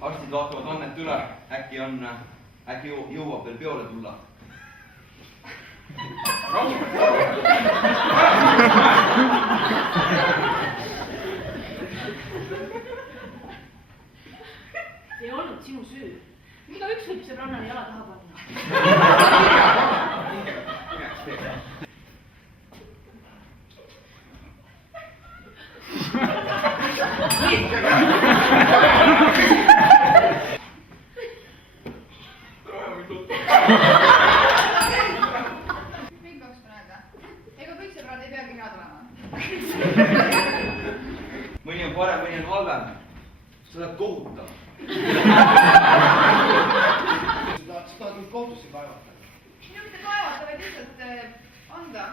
arstid vaatavad annet üle, äkki jõuab veel peole tulla. See ei olnud sinu süü. Igaüks võib sõbrannale jala taha panna. Mind kaks praegu. Ega kõik sõbrad ei peagi head olema. Mõni on parem, mõni on halvem. Sa oled kohutav. Sa tahad nüüd kohtusse kaevata? Minu mitte kaevata, vaid lihtsalt anda.